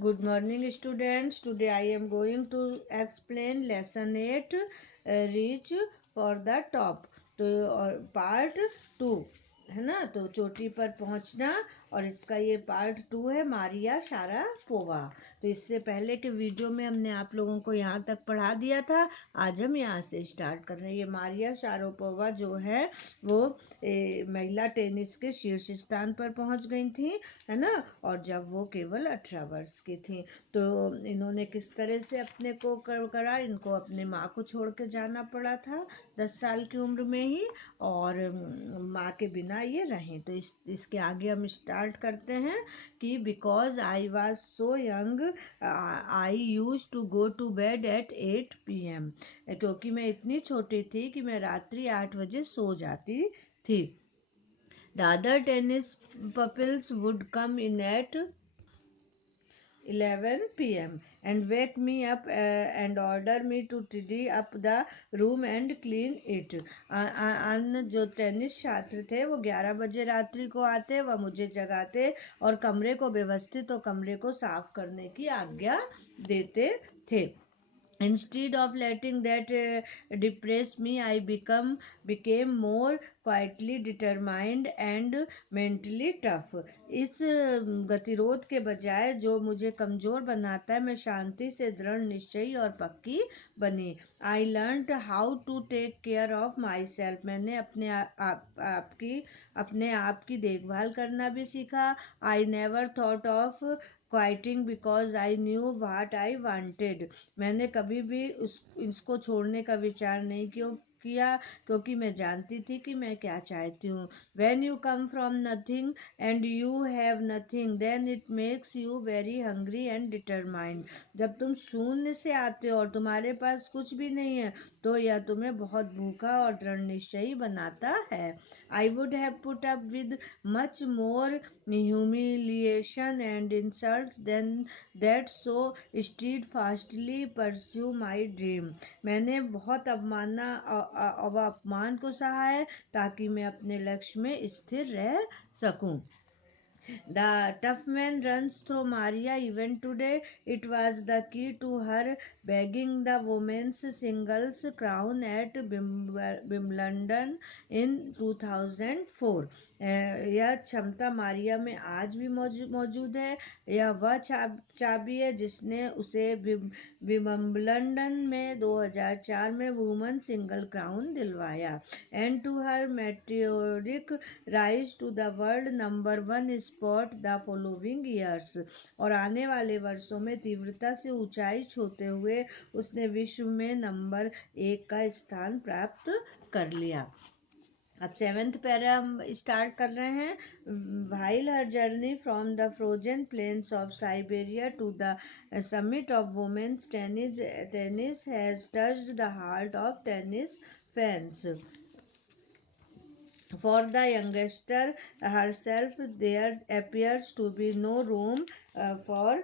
Good morning, students. Today I am going to explain lesson 8 reach for the top तो और part 2 है ना। तो चोटी पर पहुंचना, और इसका ये पार्ट 2 है, मारिया शारापोवा। तो इससे पहले के वीडियो में हमने आप लोगों को यहाँ तक पढ़ा दिया था। आज हम यहाँ से स्टार्ट कर रहे हैं। ये मारिया शारापोवा जो है वो महिला टेनिस के शीर्ष स्थान पर पहुंच गई थी, है ना। और जब वो केवल 18 वर्ष की थी, तो इन्होंने किस तरह से अपने को करा। इनको अपने माँ को छोड़ के जाना पड़ा था 10 साल की उम्र में ही, और माँ के बिना ये रहें। तो इसके आगे हम स्टार्ट करते हैं कि because I was so young I use to go to bed at 8 PM। क्योंकि मैं इतनी छोटी थी कि मैं रात्रि 8 बजे सो जाती थी। The other tennis pupils would come in at 11 p.m. and wake me up and order me to tidy up the room and clean it. अन्य जो टेनिस छात्र थे वो 11 बजे रात्रि को आते, वह मुझे जगाते और कमरे को व्यवस्थित और कमरे को साफ करने की आज्ञा देते थे। Instead of letting that depress me, I became more quietly determined and mentally tough. इस गतिरोध के बजाय जो मुझे कमजोर बनाता है, मैं शांति से दृढ़ निश्चयी और पक्की बनी। I learned how to take care of myself. मैंने अपने आप की देखभाल करना भी सीखा। I never thought of quieting because I knew what I wanted. मैंने कभी भी इसको छोड़ने का विचार नहीं किया, क्योंकि मैं जानती थी कि मैं क्या चाहती हूँ। When you come from nothing and you have nothing, then it makes you very hungry and determined. जब तुम शून्य से आते हो और तुम्हारे पास कुछ भी नहीं है, तो यह तुम्हें बहुत भूखा और दृढ़ निश्चयी बनाता है। I would have put up with much more humiliation and insults than that, so steadfastly pursue my dream. मैंने बहुत अपमान को सहा है ताकि मैं अपने लक्ष्य में स्थिर रह सकूं। The tough man runs through Maria even today. It was the key to her bagging the women's singles crown at Wimbledon in 2004. यह क्षमता मारिया में आज भी मौजूद है। यह वह चाबी है जिसने उसे विम्बलडन में 2004 में वुमन सिंगल क्राउन दिलवाया। And to her meteoric rise to the world number 1 spot the following years. और आने वाले वर्षों में तीव्रता से ऊंचाई छूते हुए उसने विश्व में नंबर 1 का स्थान प्राप्त कर लिया। अब 7th पैरा हम स्टार्ट कर रहे हैं। While her journey from the frozen plains of Siberia to the summit of women's tennis has touched the heart of tennis fans. For the youngster herself, there appears to be no room for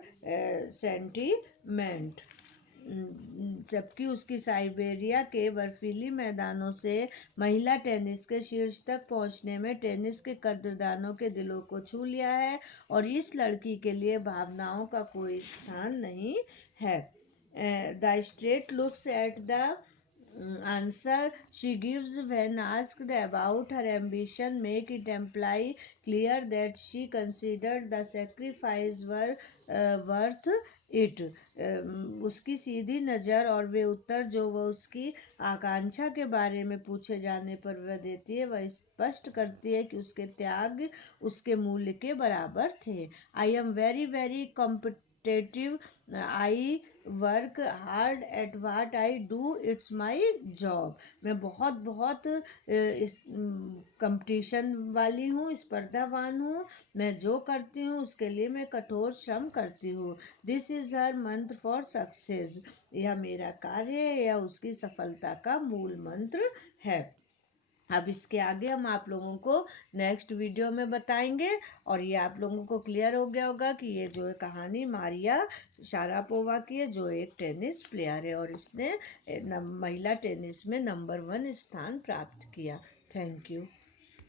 sentiment. जबकि उसकी Siberia के बर्फीली मैदानों से महिला tennis के शीर्ष तक पहुंचने में टेनिस के कद्रदानों के दिलों को छू लिया है, और इस लड़की के लिए भावनाओं का कोई स्थान नहीं है। The straight looks at the answer she gives when asked about her ambition make it imply clear that she considered the sacrifice were worth it. उसकी सीधी नज़र और वे उत्तर जो वह उसकी आकांक्षा के बारे में पूछे जाने पर वह देती है, वह स्पष्ट करती है कि उसके त्याग उसके मूल्य के बराबर थे। I am very very competitive, I work hard at what I do, it's my job. मैं बहुत कंपटीशन वाली हूँ, स्पर्धावान हूँ। मैं जो करती हूँ उसके लिए मैं कठोर श्रम करती हूँ। दिस इज हर मंत्र फॉर सक्सेस। यह मेरा कार्य है, यह उसकी सफलता का मूल मंत्र है। अब इसके आगे हम आप लोगों को नेक्स्ट वीडियो में बताएंगे, और ये आप लोगों को क्लियर हो गया होगा कि ये जो कहानी मारिया शारापोवा की है, जो एक टेनिस प्लेयर है, और इसने महिला टेनिस में नंबर 1 स्थान प्राप्त किया। Thank you.